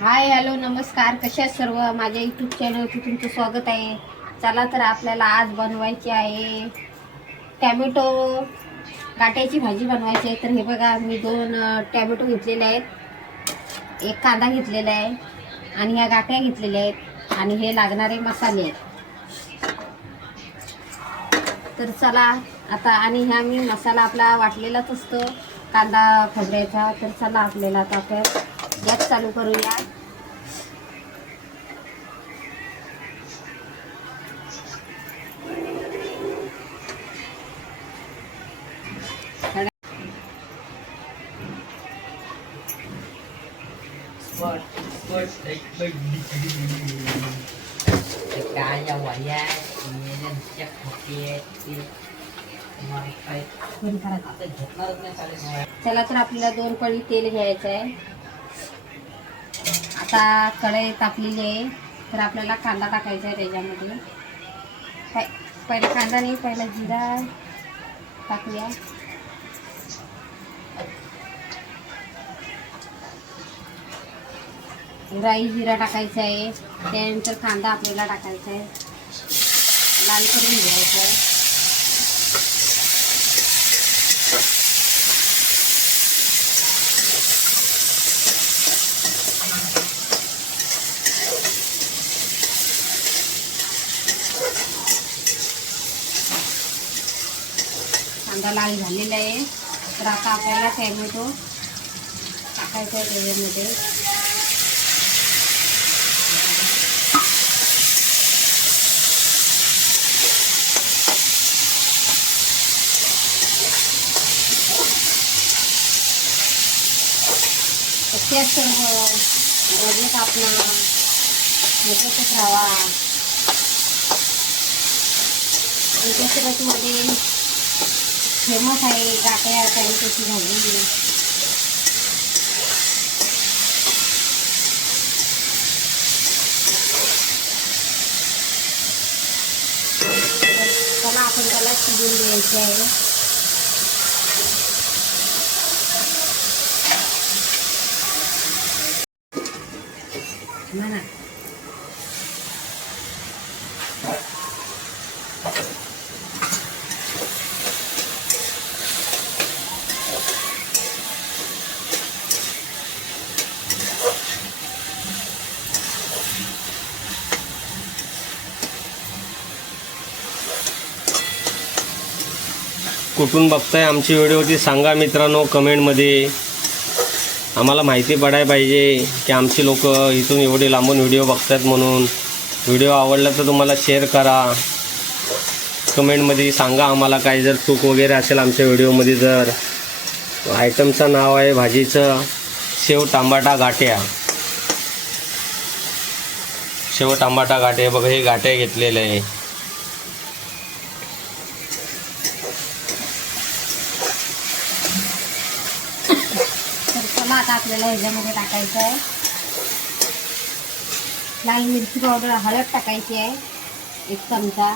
Hi hello नमस्कार. कशा आहेत सर्व? माझ्या यूट्यूब चॅनलवरती तुमचं स्वागत आहे. चला तर आपल्याला आज बनवायची आहे टॅमॅटो गाट्याची भाजी बनवायची आहे. तर हे बघा मी दोन टॅमॅटो घेतलेले आहेत. एक कांदा घेतलेला आहे आणि ह्या गाठ्या घेतलेल्या आहेत. आणि हे लागणारे मसाले आहेत. तर चला आता आणि ह्या मी मसाला आपला वाटलेलाच असतो. कांदा खोबऱ्याचा. तर चला आपल्याला आता आपण गॅस चालू करूया. cái dầu quả da nghe nên chắc một kia चला तर आपल्याला दोन पळी तेल घ्यायचं आहे आता कढई तापलेली आहे. तर आपल्याला कांदा टाकायचा आहे त्याच्यामध्ये. पै- पहिले कांदा नाही पहिला जिरा टाकूया. राई जिरा टाकायचा आहे. त्यानंतर कांदा आपल्याला टाकायचा आहे. लाल करून घ्यायचा आहे. कांदा लाल झालेला आहे. तर आता आपल्याला टॅमॅटो टाकायचा आहे त्याच्यामध्ये. त्यात सर्व वजे कापणं ह्याच्यातच राहावा आणि त्याच्यामध्ये फेमस आहे गाठ्या टॅमॅटोची भाजी तर चला आपण त्याला शिजून द्यायचे आहे म्हणा कुठून बघताय आमची व्हिडिओ ती सांगा मित्रांनो कमेंटमध्ये. आम्हाला माहिती पडायला पाहिजे की आमची लोक इथून एवढे लांबून व्हिडिओ बघतात म्हणून. व्हिडिओ आवडला तर तुम्हाला शेअर करा. कमेंटमध्ये सांगा आम्हाला काही जर चूक वगैरे असेल आमच्या व्हिडिओमध्ये जर. आयटमचं नाव आहे भाजीचं शेव टांबाटा गाठ्या. शेव टांबाटा गाठे बघा हे गाठ्या घेतलेलं आहे तर चला आता आपल्याला ह्याच्यामध्ये टाकायचं आहे. लाल मिरची पावडर हळद टाकायची आहे एक चमचा.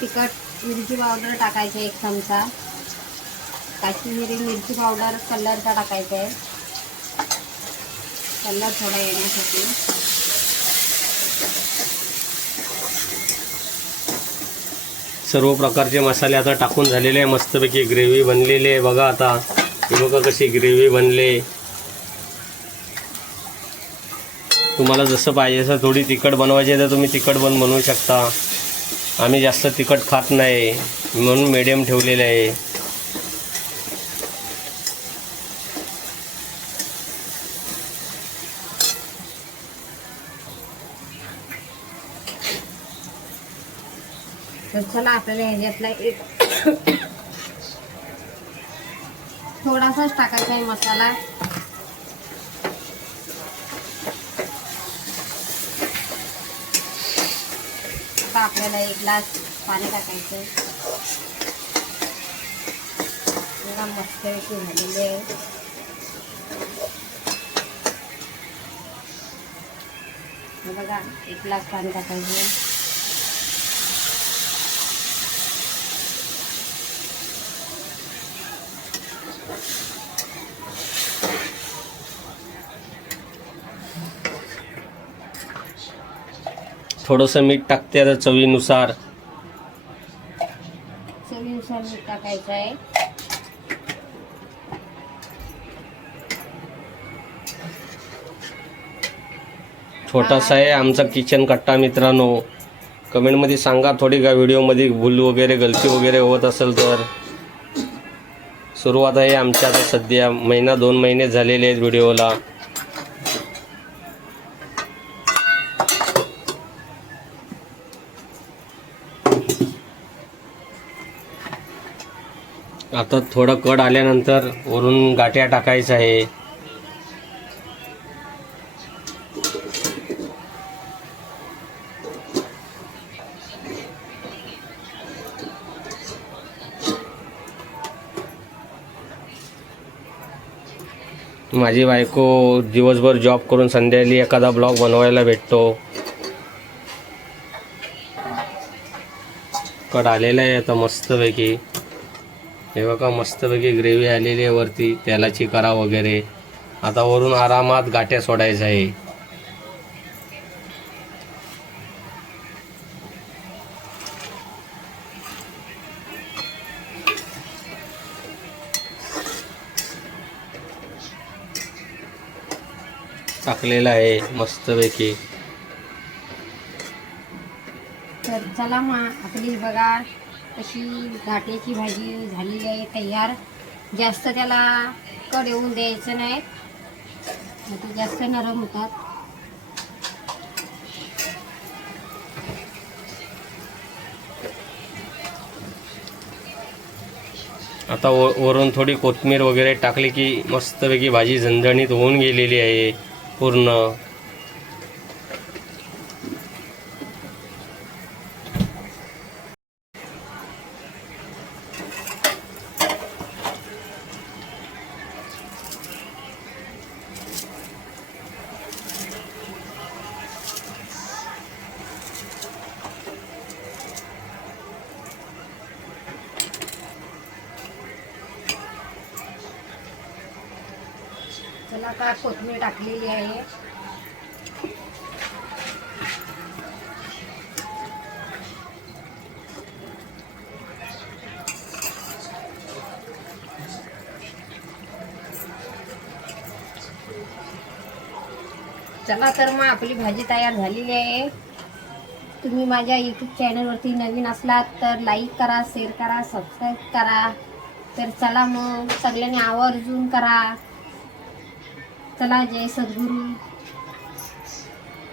तिखट मिरची पावडर टाकायची आहे एक चमचा. काश्मीरी मिरची पावडर कलरचा टाकायचा आहे. कलर थोडा येण्यासाठी. सर्व प्रकारचे मसाले आता टाकून झालेले आहे. मस्तपैकी ग्रेव्ही बनलेली आहे. बघा आता. हे बघा कशी ग्रेव्ही बनले. तुम्हाला जसं पाहिजे असं थोडी तिखट बनवायची आहे तर तुम्ही तिखट पण बनवू शकता. आम्ही जास्त तिखट खात नाही म्हणून मिडियम ठेवलेलं आहे. चला आपल्याला ह्याच्यातला एक थोडासाच टाकायचा आहे मसाला. आता आपल्याला एक ग्लास पाणी टाकायचं आहे. बघा मस्तपैकी झालेले आहे. बघा एक ग्लास पाणी टाकायचं थोडंसं मीठ टाकते आता चवीनुसार. चवीनुसार मीठ टाकायचं आहे. छोटासा आहे आमचा किचन कट्टा मित्रांनो. कमेंटमध्ये सांगा थोडी का व्हिडिओमध्ये भूल वगैरे गलती वगैरे होत असेल तर. सुरुवात आहे आमच्या आता सध्या. महिना दोन महिने झालेले आहेत व्हिडिओला. आता थोडं कड आल्यानंतर वरून गाठ्या टाकायचं आहे. माझी बायको दिवसभर जॉब करून संध्याकाळी एखादा ब्लॉग बनवायला भेटतो. कट आलेला आहे आता मस्तपैकी. हे बघा मस्तपैकी ग्रेव्ही आलेली आहे वरती. तेलाची करा वगैरे. आता वरून आरामात गाठ्या सोडायचं आहे. टाकलेलं आहे मस्तपैकी. तर चला मग आपली बघा. अशी गाठ्याची भाजी झालेली आहे तयार. जास्त त्याला कड येऊन द्यायचं नाही. ते जास्त नरम होतात. आता व- वरून थोडी कोथमीर वगैरे टाकली की मस्तपैकी भाजी झणझणीत होऊन गेलेली आहे पूर्ण. चला आता कोथमीर टाकलेली आहे. चला तर मग आपली भाजी तयार झालेली आहे. तुम्ही माझ्या यूट्यूब चॅनलवरती नवीन असलात तर लाईक करा शेअर करा सबस्क्राईब करा. तर चला मग सगळ्यांनी आवर्जून करा. चला जय सद्गुरू.